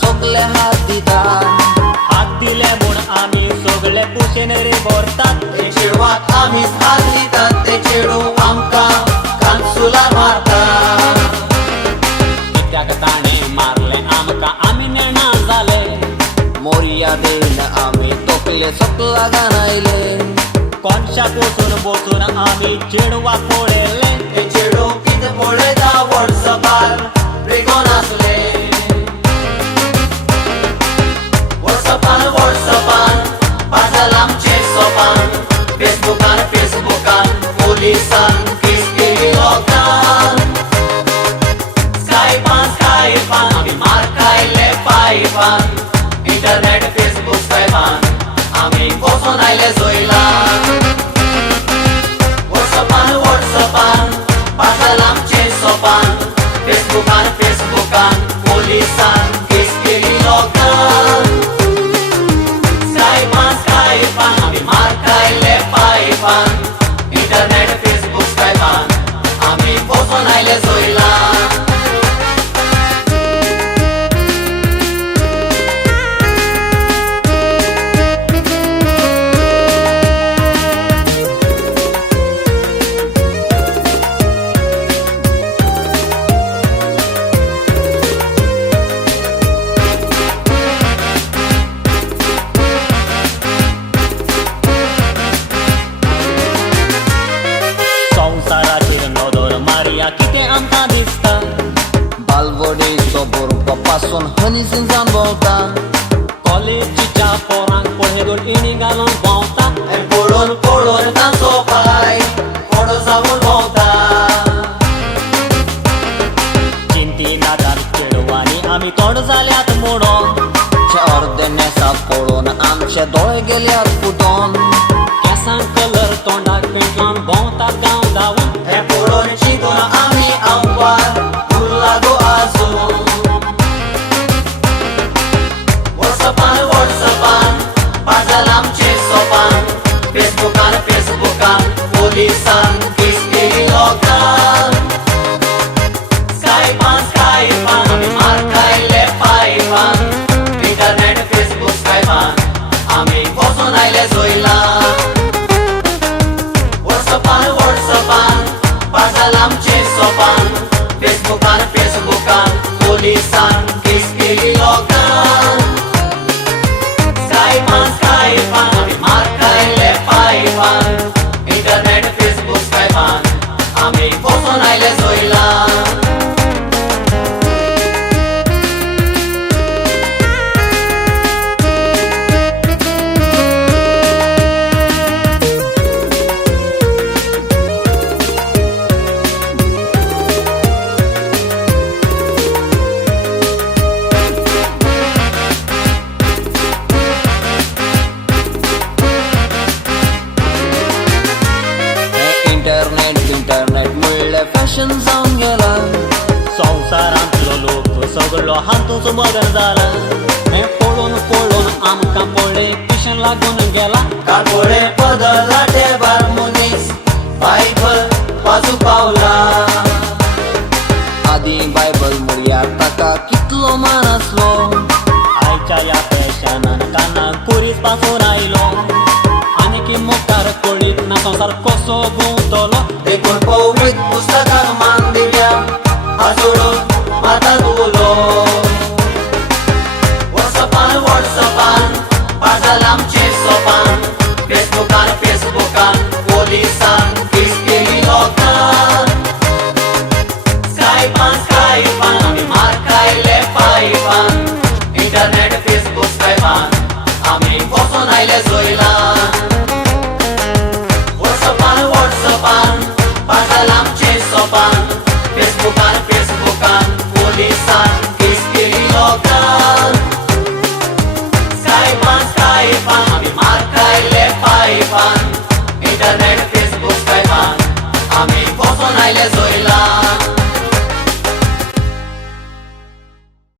सगळे हात दितात हात दिले म्हूण आमी सगळे कुशीन रे भरतात ते चेडवाक आमीच हात दितात ते चेडू आमकां कांसुलार मारतात कित्याक ताणें मारलें आमकां आमी नेणा जाले मोर्यादेन आमी तकले सकला गानायले कोनशाक वचून बसून आमी चेडवाक पळयले ते चेडू कितें पळयता वॉट्सॅपार रेगोन आसले वॉट्सॅपान पाजाल आमचे सोपान फेसबुकान पुलिसान केस केली लोकांन स्कायपान आमी मार खायले पायपान इंटरनेट फेसबुक स्कायपान आमी बसून आयले जोयलान वॉट्सॅपान पाजाल आमचे सोपान फेसबुकान पुलिसान केस केली लोकांन स्कायपान आमी मार खायले पायपान इंटरनेट फेसबुक स्कायपान आमी बसून आयले जोयलान संवसाराचेर नदर मारया कितें आमकां दिसता बालवडीचो भुरगो पासून हनीसीन जावन भोंवता कॉलेजीच्या पोरांक पळय इणी घालून भोंवता पळोवन तांचो पाय कोडो जावन भोंवता चिंती नादार चेडवांनी आमी तोंड जाल्यात मोडोन अर्दे नेसा पळोवन आमचे दोळे गेल्यात फुटोन केसांक कलर तोंडाक पेंट लावन भोंवतात गांव धांवून हे पळोवन चिंतून आमी आंबार उरला गो आजून वॉट्सॅपान पाजाल आमचे सोपान फेसबुकान पुलिसान केस केली लोकांन स्कायपान आमी मार खायले पायपान इंटरनेट फेसबुक स्कायपान आमी बसून आयले जोयलान वॉट्सॅपान पाजाल आमचे सोपान फेसबुकान पुलिसान केस केली लोकांन स्कायपान आमी मार खायले पायपान इंटरनेट फेसबुक स्कायपान आमी बसून आयले जोयलान इंटरनेट म्हणले फॅशन जावन गेला संवसारांतलो लोक सगळो हातूंच मगन जाला हें पळोवन आमकां पळय पिशें लागून गेला काळोळे पदर लाटे बार मनीस बायबल वाचूं पावला आदी बायबल म्हळ्यार ताका कितलो मान आसलो आयच्या ह्या फॅशनान कानाक कुरीस पासून आयलो आनी मुखार कळीत ना संवसार कसो गुंतलो देखून पवित्र पुस्तकाक मान दिव्या हात जोडून माता उलो वॉट्सॅपान पाजाल आमचे सोपान फेसबुकान पुलिसान केस केली लोकांन स्कायपान आमी मार खायले पायपान इंटरनेट फेसबुक स्कायपान आमी बसून आयले जोयलान वॉट्सॅपान पाजाल आमचे सोपान फेसबुकान पुलिसान केस केली लोकांन स्कायपान आमी मार खायले पायपान इंटरनेट फेसबुक स्कायपान आमी बसून आयले